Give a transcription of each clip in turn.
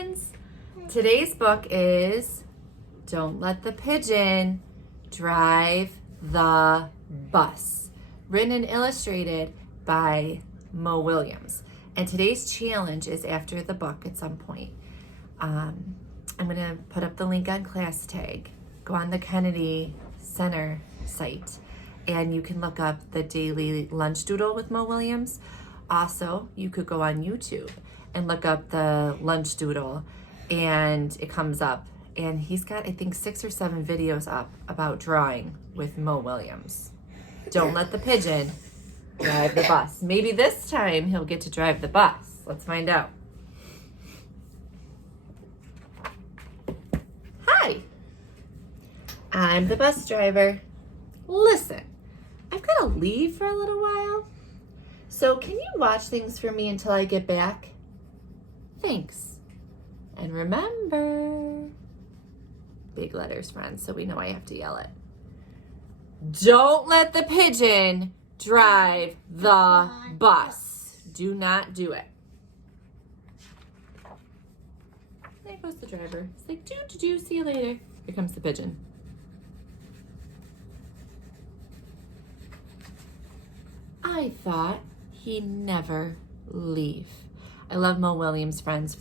friends! Today's book is Don't Let the Pigeon Drive the Bus, written and illustrated by Mo Williams. And today's challenge is after the book at some point. I'm going to put up the link on Class Tag. Go on the Kennedy Center site and you can look up the daily lunch doodle with Mo Williams. Also, you could go on YouTube and look up the lunch doodle and it comes up. And he's got, I think, 6 or 7 videos up about drawing with Mo Williams. Don't let the pigeon drive the bus. Maybe this time he'll get to drive the bus. Let's find out. Hi, I'm the bus driver. Listen, I've got to leave for a little while. So can you watch things for me until I get back? Thanks. And remember, big letters, friends, so we know I have to yell it. Don't let the pigeon drive the bus. Do not do it. There goes the driver. It's like, do, see you later. Here comes the pigeon. I thought he'd never leave. I love Mo Williams, friends,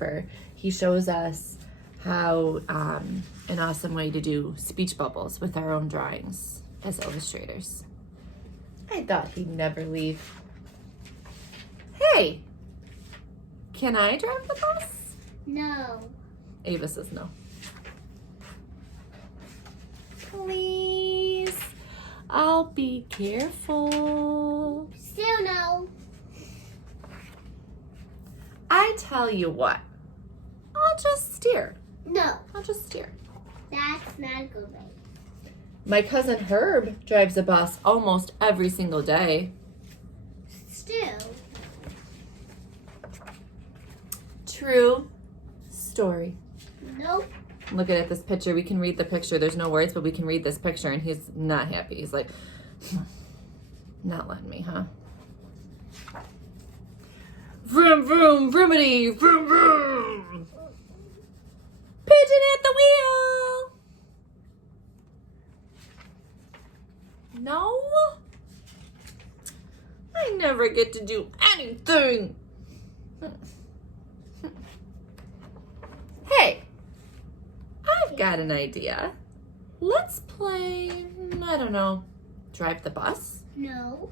he shows us how an awesome way to do speech bubbles with our own drawings as illustrators. I thought he'd never leave. Hey, can I drive the bus? No. Ava says no. Please, I'll be careful. Still no. I tell you what, I'll just steer. No. I'll just steer. That's not a good way. My cousin Herb drives a bus almost every single day. Still. True story. Nope. Looking at this picture, we can read the picture. There's no words, but we can read this picture, and he's not happy. He's like, not letting me, huh? Vroom, vroom, vroomity, vroom, vroom. Pigeon at the wheel. No, I never get to do anything. Hey, I've got an idea. Let's play, I don't know, drive the bus? No.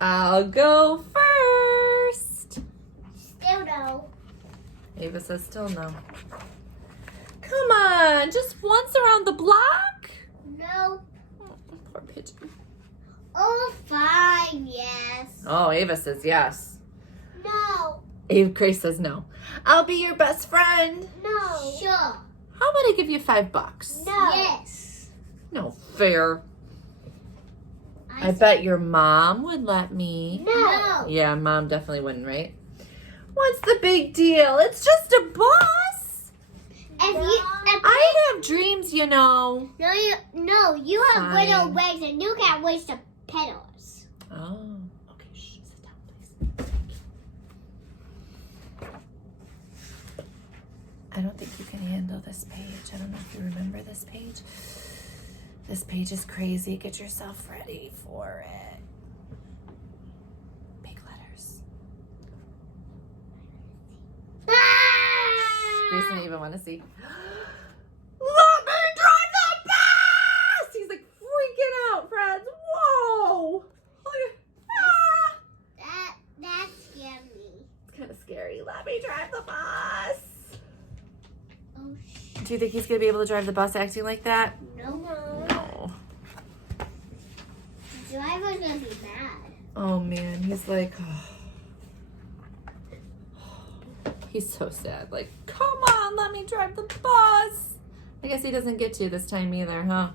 I'll go first. Still no. Ava says still no. Come on, just once around the block? No. Oh, poor pigeon. Oh, fine, yes. Oh, Ava says yes. No. Grace says no. I'll be your best friend. No. Sure. How about I give you $5? No. Yes. No fair. I bet your mom would let me. No. Yeah, mom definitely wouldn't, right? What's the big deal? It's just a bus. I have dreams, you know. You have Fine. little legs and you can't reach the pedals. Oh, okay. Shh, sit down, please. I don't think you can handle this page. I don't know if you remember this page. This page is crazy. Get yourself ready for it. Big letters. Grace doesn't even want to see. Let me drive the bus! He's like freaking out, friends. Whoa! That scared me. It's kind of scary. Let me drive the bus. Oh, Do you think he's going to be able to drive the bus acting like that? no. No. The driver's gonna be mad. Oh, man. He's like... He's so sad. Like, come on, let me drive the bus. I guess he doesn't get to this time either, huh?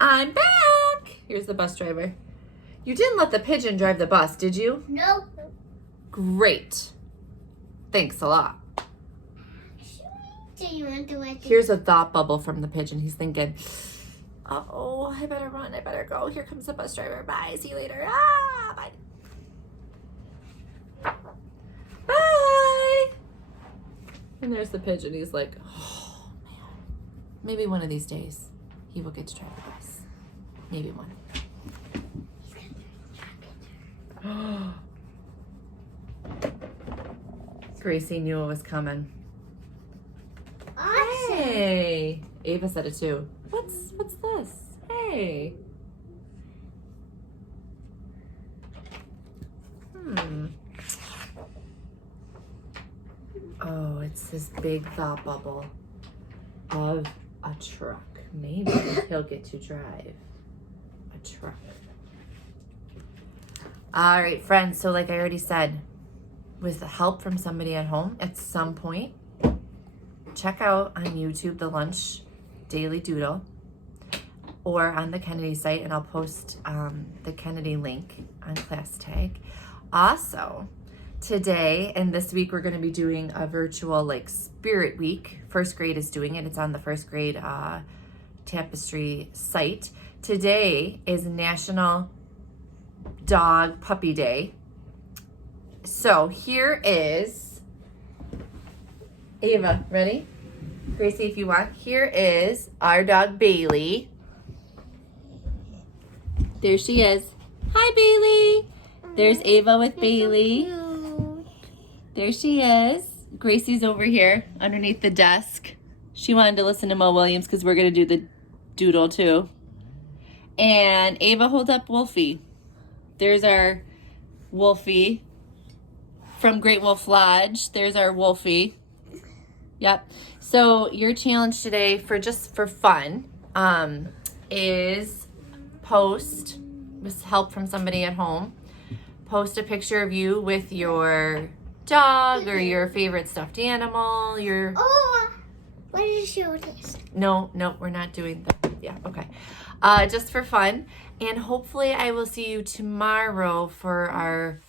I'm back. Here's the bus driver. You didn't let the pigeon drive the bus, did you? Nope. Great. Thanks a lot. Do you want to let Here's a thought bubble from the pigeon. He's thinking, uh-oh, I better run. I better go. Here comes the bus driver. Bye. See you later. Ah, bye. Bye. And there's the pigeon. He's like, oh, man. Maybe one of these days he will get to drive the bus. Maybe one. Gracie knew it was coming. Awesome. Hey. Ava said it too. What's this? Hey. Oh, it's this big thought bubble of a truck. Maybe he'll get to drive a truck. All right, friends. So like I already said, with the help from somebody at home, at some point, check out on YouTube the Lunch Daily Doodle or on the Kennedy site, and I'll post the Kennedy link on Class Tag. Also, today and this week we're going to be doing a virtual like Spirit Week. First grade is doing it. It's on the first grade Tapestry site. Today is National Dog Puppy Day. So here is Ava, ready? Gracie, if you want, here is our dog Bailey. There she is. Hi, Bailey. There's Ava with Bailey. There she is. Gracie's over here underneath the desk. She wanted to listen to Mo Williams because we're going to do the doodle too. And Ava, hold up Wolfie. There's our Wolfie from Great Wolf Lodge. There's our Wolfie. Yep. So your challenge today for fun is post, with help from somebody at home, post a picture of you with your dog or your favorite stuffed animal. Oh, what did you show this? No, we're not doing that. Yeah, okay. Just for fun. And hopefully I will see you tomorrow for our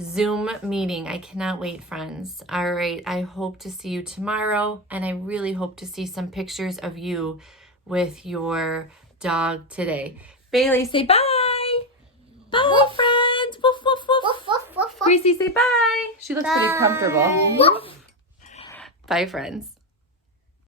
Zoom meeting. I cannot wait, friends. All right, I hope to see you tomorrow, and I really hope to see some pictures of you with your dog today. Bailey, say bye. Bye, Woof. friends. Woof, woof, woof. Woof, woof, woof, woof. Gracie, say bye. She looks pretty comfortable. Woof. Bye, friends.